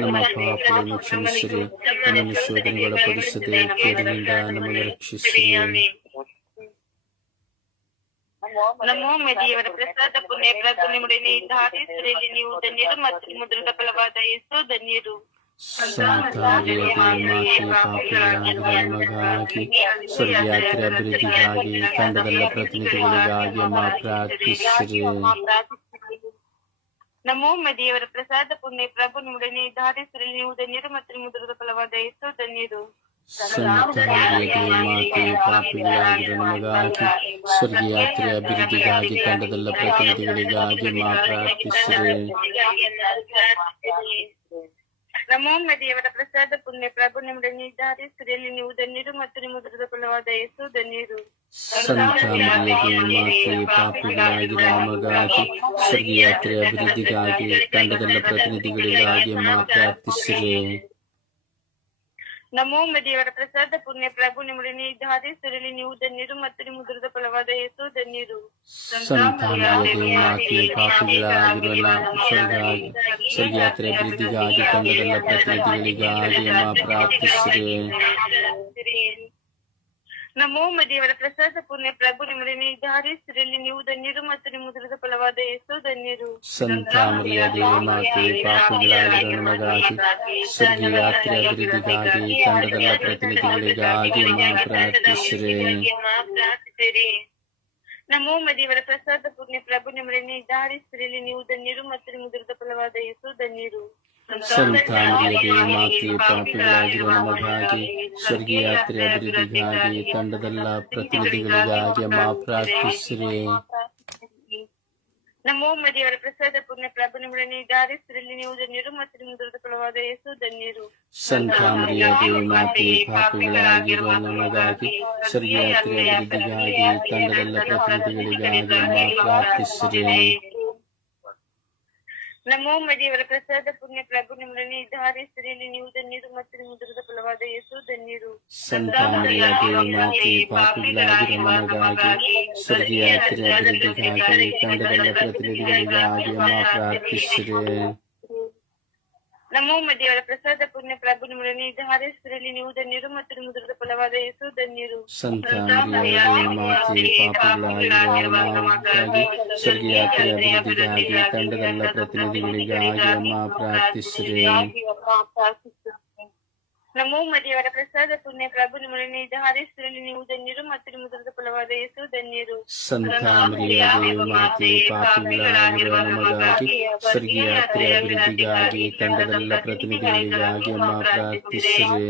ನಮ್ಮ ಪಾಪಗಳನ್ನು ಕ್ಷಮಿಸಿರಿ. ನಮ್ಮನ್ನು ಶೋಧನೆಗೊಳಪಡಿಸದೆ ಕೇಡಿನಿಂದ ನಮ್ಮನ್ನು ರಕ್ಷಿಸಿರಿ. ನಮೋ ಮದಿಯವರ ಪ್ರಸಾದ ಪುಣ್ಯ ಪ್ರಭು ನಿಮ್ಮೊಡನೆ ಇದ್ದಾರೆ ಸ್ತ್ರೀಯಲ್ಲಿ ನೀವು ಧನ್ಯರು ಮತ್ತು ಮುದ್ರದ ಫಲವಾದ ಯೇಸು ಧನ್ಯರು ಸಂತಾಗಿಯದೆ ಮಾತೆ ಪಾಪಿಗಳಾಗಿರುವ ನಮಗಾಗಿ ಸ್ವರ್ಗಯಾತ್ರೆ ಅಭಿವೃದ್ಧಿಗಾಗಿ ತಂಡದಲ್ಲ ಪ್ರತಿನಿಧಿಗಳಿಗಾಗಿ ಅಮ್ಮ ಪ್ರಾರ್ಥಿಸಿರಿ ನಮೋ ಮದಿಯವರ ಪ್ರಸಾದ ಪುಣ್ಯ ಪ್ರಭು ನಿಮ್ಮೊಡನೆ ಇದ್ದಾರೆ ಸ್ತ್ರೀಯಲ್ಲಿ ನೀವು ಧನ್ಯರು ಮತ್ತು ಮುದ್ರದ ಫಲವಾದ ಯೇಸು ಧನ್ಯರು ಸಂತಾಗಿಯದೆ ಮಾತೆ ಪಾಪಿಗಳಾಗಿರುವ ನಮಗಾಗಿ ಸ್ವರ್ಗಯಾತ್ರೆ ಅಭಿವೃದ್ಧಿಗಾಗಿ ತಂಡದಲ್ಲ ಪ್ರತಿನಿಧಿಗಳಿಗಾಗಿ ಅಮ್ಮ ಪ್ರಾರ್ಥಿಸಿರಿ ನಮೋ ಮದಿಯವರ ಪ್ರಸಾದ ಪುಣ್ಯ ಪ್ರಭು ನಿಮ್ಮೊಡನೆ ಇದ್ದಾರೆ ಸ್ತ್ರೀಯಲ್ಲಿ ನೀವು ಧನ್ಯರು ಮತ್ತು ನಿಮ್ಮ ಉದರದ ಫಲವಾದ ಯೇಸು ಧನ್ಯರು ಸಂತಾನೀಯತೆ ಮಾತೆ ಪಾಪಿಗಳಾಗಿರುವ ನಮಗಾಗಿ ಸ್ವರ್ಗಯಾತ್ರೆ ಅಭಿವೃದ್ಧಿಗಾಗಿ ತಂಡದಲ್ಲ ಪ್ರತಿನಿಧಿಗಳಿಗಾಗಿ ಅಮ್ಮ ಪ್ರಾರ್ಥಿಸಿರಿ ನಮೋ ದೇವರ ಪ್ರಸಾದ ಪುಣ್ಯ ಪ್ರಭು ನಿಮ್ಮೊಡನೆ ಇದ್ದಾರೆ ಸುರಲಿ ನೀವು ಧನ್ಯರು ಮತ್ತು ನಿಮ್ಮ ದುರದ ಫಲವಾದ ಯೇಸು ಧನ್ಯರು ಸ್ವರ್ಗಯಾತ್ರೆ ಅಭಿವೃದ್ಧಿಗಾಗಿ ತಂಡದಲ್ಲ ಪ್ರತಿನಿಧಿಗಳಿಗಾಗಿ ಅಮ್ಮ ಪ್ರಾರ್ಥಿಸಿರಿ ನಮೋ ಮದಿಯವರ ಪ್ರಸಾದ ಪುಣ್ಯ ಪ್ರಭು ನಿಮ್ಮೊಡನೆ ನಿರ್ಧಾರಿಸಿರಲಿ. ನೀವು ಧನ್ಯರು ಮತ್ತು ನಿಮ್ಮ ಉದರದ ಫಲವಾದ ಯೇಸು ಧನ್ಯರು. ಸಂತಾಮರಿಯದೆ ಮಾತೆ ನಮಗಾಗಿ ಅಭಿವೃದ್ಧಿಗಾಗಿ ಪ್ರತಿನಿಧಿಗಳಿಗಾಗಿ ಪ್ರಾರ್ಥಿಸಿರಿ. ನಮೋ ಮದಿಯವರ ಪ್ರಸಾದ ಪುಣ್ಯ ಪ್ರಭು ನಿಮ್ಮೊಡನೆ ನಿರ್ಧಾರಿಸಿರಲಿ. ನೀವು ಧನ್ಯರು ಮತ್ತು ನಿಮ್ಮ ಉದರದ ಫಲವಾದ ಯೇಸು ಧನ್ಯರು. ಸಂತಾನೀಯದೆ ಮಾತೆ ಪಾಪಿಗಳಾಗಿರುವ ನಮಗಾಗಿ ಸ್ವರ್ಗಯಾತ್ರೆ ಅಭಿವೃದ್ಧಿಗಾಗಿ ತಂಡದಲ್ಲ ಪ್ರತಿನಿಧಿಗಳಿಗಾಗಿ ಅಮ್ಮ ಪ್ರಾರ್ಥಿಸಿರಿ. ನಮೋ ಮದಿಯವರ ಪ್ರಸಾದ ಪುಣ್ಯ ಪ್ರಭು ನಿಮ್ಮೊಡನೆ ಇದ್ದಾರೆ ಸ್ತ್ರೀಯಲ್ಲಿ ನೀವು ಧನ್ಯರು ಮತ್ತು ನಿಮ್ಮ ಉದರದ ಫಲವಾದ ಯೇಸು ಧನ್ಯರು. ಸಂತಾಮರಿಯದೆ ಮಾತೆ ಪಾಪಿಗಳಾಗಿರುವ ನಮಗಾಗಿ ಸ್ವರ್ಗಯಾತ್ರೆ ಅಭಿವೃದ್ಧಿಗಾಗಿ ತಂಡದಲ್ಲ ಪ್ರತಿನಿಧಿಗಳಿಗಾಗಿ ಅಮ್ಮ ಪ್ರಾರ್ಥಿಸಿರಿ. ನಮೋ ಮದಿಯವರ ಪ್ರಸಾದ ಪುಣ್ಯ ಪ್ರಭು ನಿಮ್ಮೊಡನೆ ಇದ್ದಾರೆ ಸ್ತ್ರೀಯಲ್ಲಿ ನೀವು ಧನ್ಯರು ಮತ್ತು ನಿಮ್ಮ ಉದರದ ಫಲವಾದ ಯೇಸು ಧನ್ಯರು ಸಂತಾಮರಿಯದೆ ಮಾತೆ ಪಾಪಿಗಳಾಗಿರುವ ನಮಗಾಗಿ ಸ್ವರ್ಗಯಾತ್ರೆ ಅಭಿವೃದ್ಧಿಗಾಗಿ ತಂಡದಲ್ಲ ಪ್ರತಿನಿಧಿಗಳಿಗಾಗಿ ಅಮ್ಮ ಪ್ರಾರ್ಥಿಸಿರಿ ನಮೋ ದೇವರ ಪ್ರಸಾದ ಪುಣ್ಯ ಪ್ರಭು ನಿಮ್ಮೊಡನೆ ಇದ್ದಾರೆ ಸ್ತ್ರೀಯಲ್ಲಿ ನೀವು ಧನ್ಯರು ಮತ್ತು ಮುದ್ರದ ಫಲವಾದ ಯೇಸು ಧನ್ಯರು ತಂಡದಲ್ಲ ಪ್ರತಿನಿಧಿಗಳಿಗಾಗಿ ಅಮ್ಮ ಪ್ರಾರ್ಥಿಸಿರಿ ನಮೋ ಮದಿಯವರ ಪ್ರಸಾದ ಪುಣ್ಯ ಪ್ರಭು ನಿಮ್ಮನ್ನು ಸ್ತ್ರೀಯಲ್ಲಿ ನೀವು ಧನ್ಯರು ಮತ್ತು ನಿಮ್ಮ ಫಲವಾದ ಯೇಸು ಧನ್ಯರು. ಪಾಪಿಗಳಾಗಿರುವ ನಮಗಾಗಿ ಸ್ವರ್ಗಯಾತ್ರೆ ಅಭಿವೃದ್ಧಿಗಾಗಿ ತಂಡದಲ್ಲ ಪ್ರತಿನಿಧಿಗಳಿಗಾಗಿ ಪ್ರಾರ್ಥಿಸಿರಿ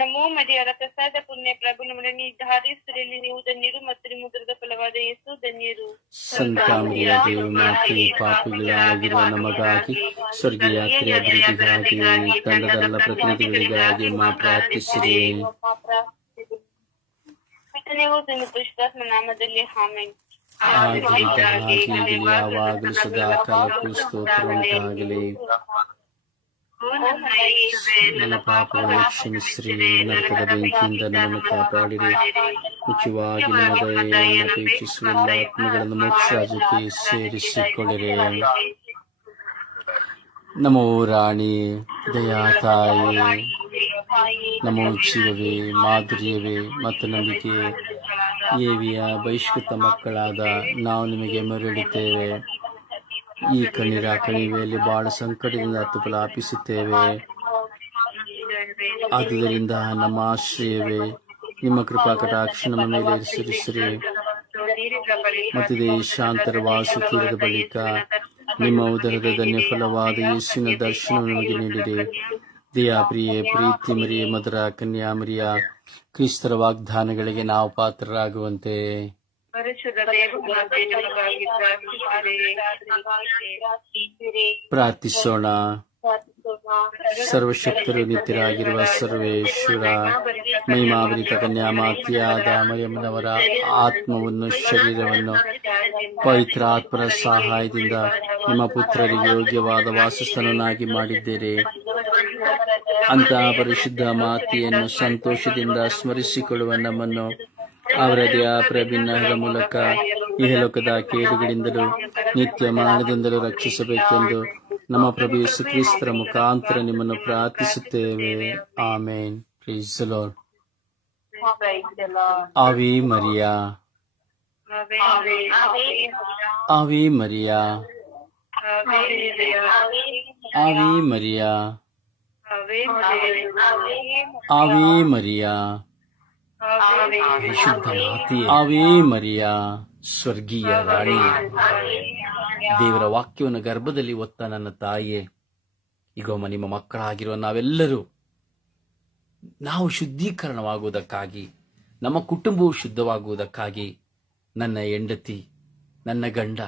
ನಮೋ ಮದಿಯವರ ಪ್ರಸಾದ ಪುಣ್ಯ ಪ್ರಭು ನಿಮ್ಮೊಡನೆ ಇದ್ದಾರೆ ಸ್ತ್ರೀಯಲ್ಲಿ ನೀವು ಧನ್ಯರು ಮತ್ತು ನಿಮ್ಮ ಉದರದ ಫಲವಾದ ಯೇಸು ಧನ್ಯರು ಸಂತಾಮರಿಯದೆ ಮಾತೆ ಪಾಪಿಗಳಾಗಿರುವ ನಮಗಾಗಿ ಸ್ವರ್ಗಯಾತ್ರೆ ಅಭಿವೃದ್ಧಿಗಾಗಿ ತಂಡದಲ್ಲ ಪ್ರತಿನಿಧಿಗಳಿಗಾಗಿ ಅಮ್ಮ ಪ್ರಾರ್ಥಿಸಿರಿ ಪಿತನಿಗೂ ಮತ್ತು ವಿಶ್ವಾಸನ ನಾಮದಲ್ಲಿ ಆಮೆನ್ ಆಗಿದ್ದ ಹಾಗೆ ಯಾವಾಗಲೂ ಸದಾ ಕಾಲಕ್ಕೂ ಸ್ತೋತ್ರ ಉಂಟಾಗಲಿ ಓ ನನ್ನ ಪಾಪಗಳನ್ನು ಕ್ಷಮಿಸಿರಿ ನರಕದ ಬೆಂಕಿಯಿಂದ ನನ್ನನ್ನು ಕಾಪಾಡಿರಿ. ಮುಖ್ಯವಾಗಿ ಅಪೇಕ್ಷಿಸುವ ಆತ್ಮಗಳನ್ನು ಮೋಕ್ಷ ರಾಜ್ಯಕ್ಕೆ ಸೇರಿಸಿಕೊಳ್ಳಿರಿ. ನಮೋ ರಾಣಿ, ದಯಾ ತಾಯಿ. ನಮೋ ಜೀವವೇ ಮಾಧುರ್ಯವೇ ಮತ್ತು ನಂಬಿಕೆ ಏವಿಯ ಬಹಿಷ್ಕೃತ ಮಕ್ಕಳಾದ ನಾವು ನಿಮಗೆ ಮರಳಿದ್ದೇವೆ. ಈ ಕಣ್ಣೀರ ಕಣಿವೆಯಲ್ಲಿ ಬಹಳ ಸಂಕಟದಿಂದ ತುಪಲಾಪಿಸುತ್ತೇವೆ ಆದುದರಿಂದ ನಮ್ಮ ಆಶ್ರಯವೇ, ನಿಮ್ಮ ಕೃಪಾ ಕಟಾಕ್ಷ ನಮ್ಮ ಮೇಲೆ ಇರಿಸಿರಿಸಿರಿ ಮತ್ತಿದೆ ಶಾಂತರ ವಾಸ ತೀರದ ಬಳಿಕ ನಿಮ್ಮ ಉದರದ ಧನ್ಯ ಫಲವಾದ ಯೇಸುವಿನ ದರ್ಶನ ನಮಗೆ ನೀಡಿರಿ. ದಯಾಪ್ರಿಯೆ ಪ್ರೀತಿ ಮರಿಯೆ, ಮಧುರ ಕನ್ಯಾಮರಿಯ ಕ್ರಿಸ್ತರ ವಾಗ್ದಾನಗಳಿಗೆ ನಾವು ಪಾತ್ರರಾಗುವಂತೆ. ಪ್ರಾರ್ಥಿಸೋಣ. ಸರ್ವಶಕ್ತರು ನಿತ್ಯರಾಗಿರುವ ಸರ್ವೇಶ್ವರ ಮೇಮಾವರಿತ ಕನ್ಯಾ ಮಾತಿಯಾದ ಮಯಮ್ಮನವರ ಆತ್ಮವನ್ನು, ಶರೀರವನ್ನು ಪವಿತ್ರ ಆತ್ಮರ ಸಹಾಯದಿಂದ ನಿಮ್ಮ ಪುತ್ರರಿಗೆ ಯೋಗ್ಯವಾದ ವಾಸಸ್ಥನನ್ನಾಗಿ ಮಾಡಿದ್ದೀರಿ. ಅಂತಹ ಪರಿಶುದ್ಧ ಮಾತೆಯನ್ನು ಸಂತೋಷದಿಂದ ಸ್ಮರಿಸಿಕೊಳ್ಳುವ ನಮ್ಮನ್ನು ಅವರ ದಯಾ ಪ್ರಭಿನ್ನದ ಮೂಲಕ ಇಹಲೋಕದ ಕೇಡುಗಳಿಂದಲೂ ನಿತ್ಯ ಮರಣದಿಂದಲೂ ರಕ್ಷಿಸಬೇಕೆಂದು ನಮ್ಮ ಪ್ರಭು ಯೇಸು ಕ್ರಿಸ್ತರ ಮುಖಾಂತರ ನಿಮ್ಮನ್ನು ಪ್ರಾರ್ಥಿಸುತ್ತೇವೆ. ಆಮೇನ್. ದಿ ಲಾರ್ಡ್ ಆವಿ ಮರಿಯಾ ಆವಿ ಮರಿಯಾ ಆವಿ ಮರಿಯಾ ಆವಿ ಮರಿಯಾ ಪರಿಶುದ್ಧ ಮಾತೆಯೇ. ಆವಿ ಮರಿಯಾ, ಸ್ವರ್ಗೀಯ ರಾಣಿ. ದೇವರ ವಾಕ್ಯವನ್ನು ಗರ್ಭದಲ್ಲಿ ಒತ್ತ ನನ್ನ ತಾಯಿಯೇ ಈಗೊಮ್ಮ ನಿಮ್ಮ ಮಕ್ಕಳಾಗಿರುವ ನಾವೆಲ್ಲರೂ ನಾವು ಶುದ್ಧೀಕರಣವಾಗುವುದಕ್ಕಾಗಿ, ನಮ್ಮ ಕುಟುಂಬವು ಶುದ್ಧವಾಗುವುದಕ್ಕಾಗಿ, ನನ್ನ ಹೆಂಡತಿ, ನನ್ನ ಗಂಡ